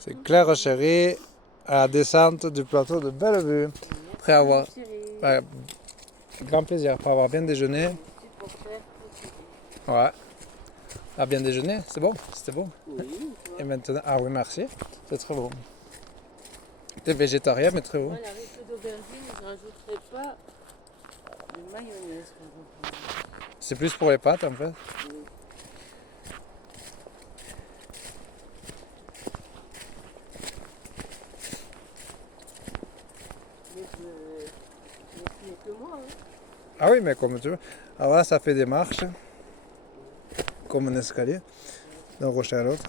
C'est Claire Chérie à la descente du plateau de Bellevue. Après avoir. Ouais, grand plaisir, après avoir bien déjeuné. Ouais. Ah, bien déjeuné, c'est bon? C'était bon? Oui. Et maintenant. Ah oui, merci. C'est très bon. T'es végétarien, mais très bon. Moi, la ricot d'aubergine, je ne rajouterai pas de mayonnaise, par exemple. C'est plus pour les pâtes en fait. Oui. Mais ce n'est que moi. Hein. Ah oui, mais comme tu veux. Alors là, ça fait des marches, comme un escalier, d'un rocher à l'autre.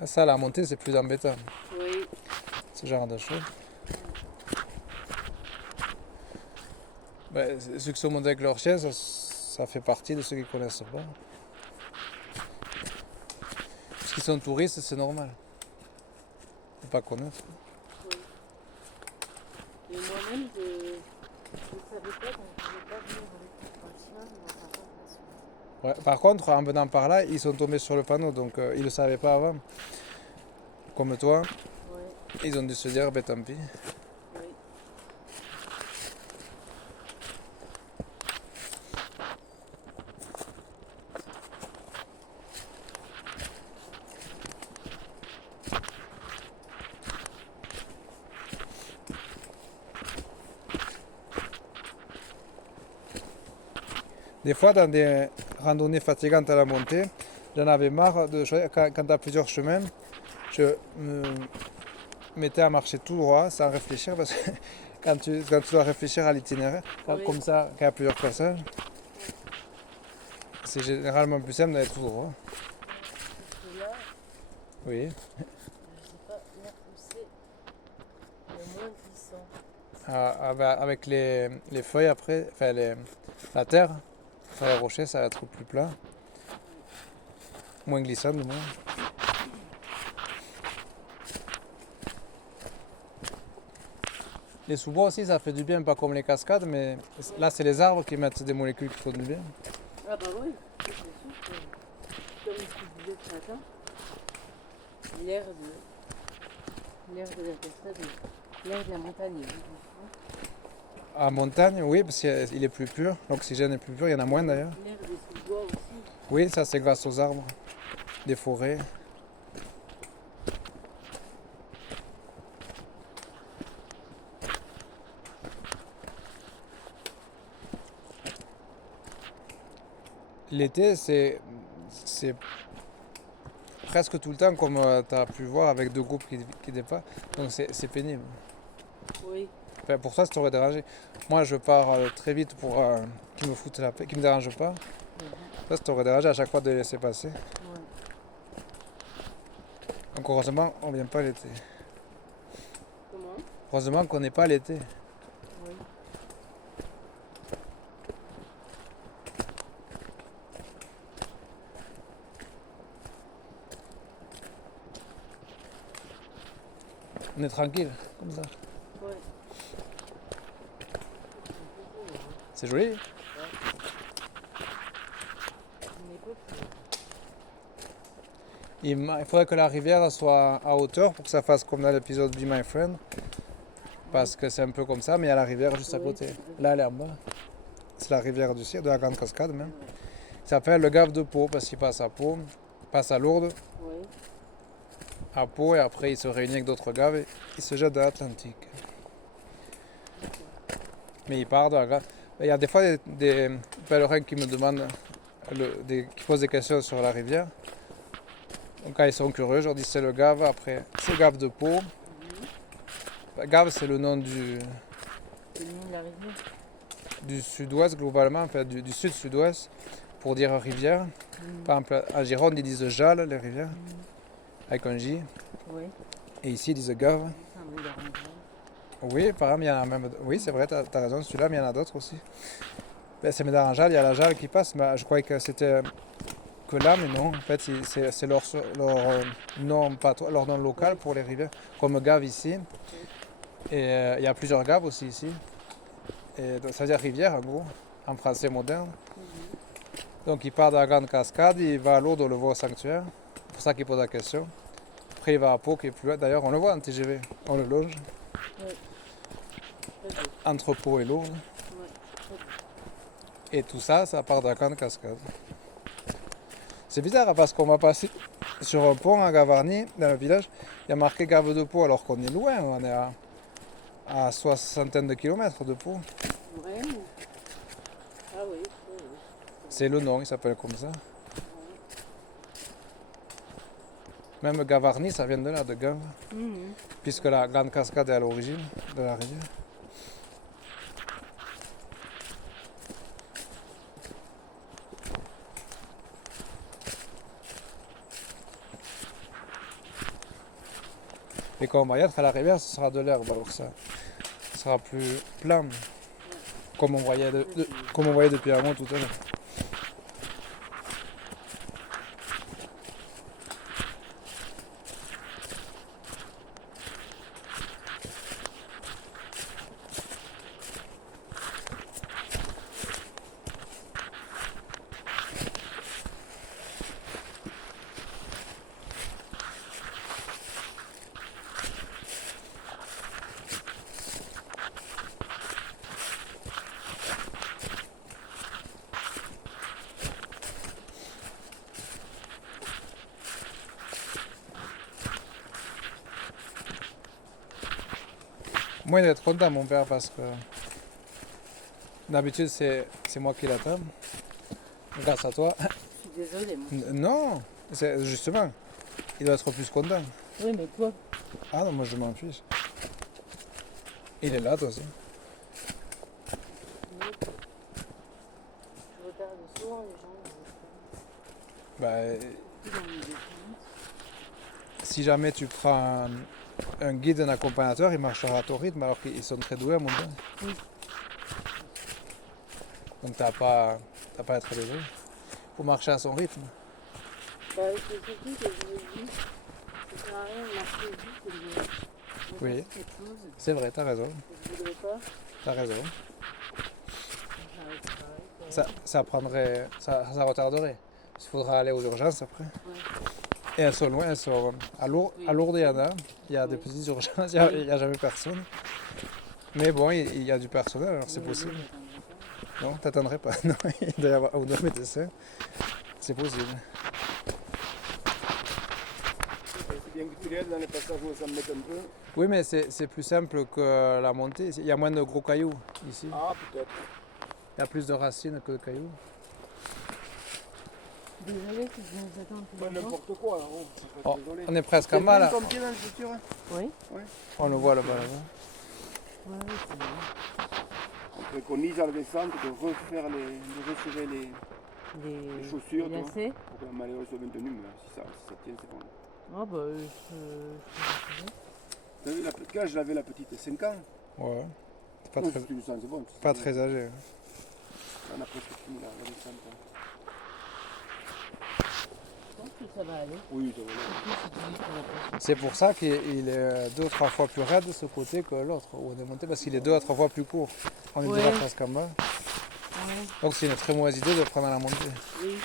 Ah, ça, la montée, c'est plus embêtant. Oui. Ce genre de choses. Ben, ceux qui sont montés avec leur chien, ça fait partie de ceux qui ne connaissent pas. Parce qu'ils sont touristes, c'est normal. Faut pas connaître. Oui. Et moi-même, je ne savais pas qu'on ne pouvait pas venir avec un chien dans sa formation. Ouais. Par contre, en venant par là, ils sont tombés sur le panneau, donc ils ne le savaient pas avant. Comme toi, Oui. ils ont dû se dire, ben tant pis. Oui. Des fois, dans des randonnées fatigantes à la montée, j'en avais marre de choisir. Quand tu as plusieurs chemins, je me mettais à marcher tout droit sans réfléchir parce que quand tu dois réfléchir à l'itinéraire, Oui. comme ça, quand il y a plusieurs passages, c'est généralement plus simple d'aller tout droit. Parce que là, Oui. je ne sais pas là où c'est le moins glissant. Avec les feuilles après, enfin la terre, sur les rochers, ça va être plus plat. Moins glissant du moins. Les sous-bois aussi, ça fait du bien, pas comme les cascades, mais là, c'est les arbres qui mettent des molécules qui font du bien. Ah bah oui, c'est sûr que, comme tu disais ce matin, l'air de la personne, l'air de la montagne est vivant. En montagne, oui, parce qu'il est plus pur, l'oxygène est plus pur, il y en a moins d'ailleurs. L'air des sous-bois aussi. Oui, ça c'est grâce aux arbres, des forêts. L'été, c'est presque tout le temps comme tu as pu voir avec deux groupes qui dépassent, donc c'est pénible. Oui. Enfin, pour toi, ça t'aurait dérangé. Moi, je pars très vite pour qu'ils me foutent la paix, qu'ils me dérangent pas. Ça t'aurait dérangé à chaque fois de les laisser passer. Ouais. Donc heureusement, on vient pas l'été. Comment? Heureusement qu'on n'est pas l'été. Oui. On est tranquille, comme ça. Ouais. C'est joli. On n'est pas plus. Il faudrait que la rivière soit à hauteur pour que ça fasse comme dans l'épisode Be My Friend. Parce que c'est un peu comme ça, mais il y a la rivière juste à Oui, côté. c'est vrai. Là, elle est en bas. C'est la rivière du ciel, de la Grande Cascade même. Il s'appelle le Gave de Pau parce qu'il passe à Pau, passe à Lourdes, Oui. à Pau, et après il se réunit avec d'autres gaves et il se jette dans l'Atlantique. Mais il part de la Grande. Il y a des fois des pèlerins qui me demandent, qui posent des questions sur la rivière. Donc quand ils sont curieux, je leur dis c'est le Gave, après c'est Gave de Pau. Gave c'est le nom C'est le nom de la rivière. du sud-ouest globalement, enfin du sud-sud-ouest, pour dire rivière. Par exemple, en Gironde, ils disent Jalles, les rivières, avec un J. Oui. Et ici, ils disent Gave. Ça me dérange. Oui, par exemple, il y en a même. Oui, c'est vrai, t'as raison, celui-là, mais il y en a d'autres aussi. Ben, c'est Médard-en-Jalles, il y a la Jalles qui passe, mais je croyais que c'était que là, mais non. En fait, c'est leur nom, pas leur nom local pour les rivières, comme Gave ici. Et il y a plusieurs gaves aussi ici. Et donc, ça veut dire rivière en gros, en français moderne. Donc il part de la grande cascade, il va à Lourdes, on le voit au sanctuaire. C'est pour ça qu'il pose la question. Après il va à Pau qui est plus loin. D'ailleurs on le voit en TGV, on le loge. Ouais. Très beau. Entre Pau et Lourdes. Ouais, très beau. Et tout ça, ça part de la grande cascade. C'est bizarre hein, parce qu'on va passer sur un pont à Gavarnie, dans le village. Il y a marqué Gave de Pau alors qu'on est loin, on est à soixantaine de kilomètres de Pau. Vraiment? Ah oui, oui. C'est le nom, il s'appelle comme ça. Ouais. Même Gavarnie, ça vient de là, de Gave. Mhm. Puisque la grande cascade est à l'origine de la rivière. Et quand on va y être à la rivière, ce sera de l'herbe, alors ça sera plus plat, comme on voyait, comme on voyait depuis avant tout à l'heure. Moi, il doit être content, mon père, parce que d'habitude, c'est moi qui l'attends. Grâce à toi. Je suis désolée, moi. Non, c'est justement, il doit être plus content. Oui, mais toi, Ah non, moi je m'en fiche. Il est là, toi aussi. je regarde souvent les gens Bah, dans les défenses. si jamais tu prends un guide, un accompagnateur, il marchera à ton rythme alors qu'ils sont très doués à mon temps. Oui. Donc t'as pas à être désolé. Faut marcher à son rythme. Bah, c'est surtout que je me dis, ça sert à rien de marcher vite et de Oui. faire quelque chose C'est vrai, t'as raison. que je voudrais pas. T'as raison. J'arrive pas. Ça prendrait. Ça retarderait. Il faudra aller aux urgences après. Ouais. Et elles sont loin, elles sont à Lourdes. Oui. À Lourdes, il y en a. Il y a des Oui. petites urgences, il n'y a jamais personne. Mais bon, il y a du personnel, alors c'est Oui, possible. oui, j'attendrai pas. Non, t'attendrais pas. Non, il doit y avoir un ou deux médecins. C'est possible. C'est bien que tu l'aides dans les passages où ça me met un peu. Oui, mais c'est plus simple que la montée. Il y a moins de gros cailloux ici. Ah, peut-être. Il y a plus de racines que de cailloux. Désolée si je vous attends plus Pas longtemps. n'importe quoi, là. Oh, faut pas Oh, être désolé. on est presque en bas là. Ton pied dans le futur, hein. Oui. On le voit là-bas. Là-bas. Ouais, oui, c'est bien. On préconise à la descente de refaire de resserrer les chaussures, les toi. lacets. Pour que la malléole soit maintenue, mais si ça tient, c'est bon. Ah bah, je T'as vu, quand je l'avais la petite, 5 ans. Ouais. C'est pas Non, très, si tu le sens, c'est bon. pas très âgé. On a presque fini la descente. Hein. pense que ça va aller. Oui, ça va aller. Surtout si tu vis sur la place. C'est pour ça qu'il est 2 ou 3 fois plus raide de ce côté que l'autre où on est monté, parce qu'il est 2 à 3 fois plus court. On est Ouais. déjà presque en bas. Ouais, Donc c'est une très mauvaise idée de prendre la montée. oui.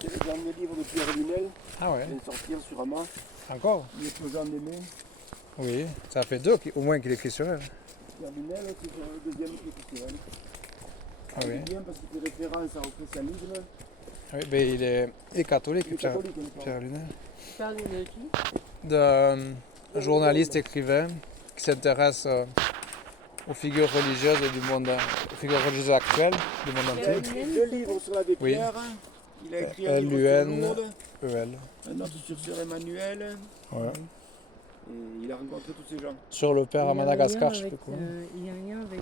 C'était le dernier livre de Pierre Lunel, Ah ouais, qui vient de sortir sur Ama. encore? Il est pesant des mains. Oui, ça fait 2 au moins qu'il écrit sur elle. Pierre Lunel, c'est le deuxième qui est sur elle. Ah oui, C'est bien parce qu'il fait référence au christianisme. oui mais il est catholique, Il est Pierre, catholique, il Pierre Lunel. Tu parles de qui? D'un journaliste écrivain qui s'intéresse aux figures religieuses du monde, aux figures religieuses actuelles du monde Pierre entier. Il a écrit 2 livres sur l'abbé Oui. Pierre. Il a écrit un livre sur LUN. Lourdes, EL. un autre sur Sœur Emmanuel. Ouais. Et il a rencontré tous ces gens. Sur le père à Il y a un Madagascar, lien je sais avec, plus quoi. il y a un lien avec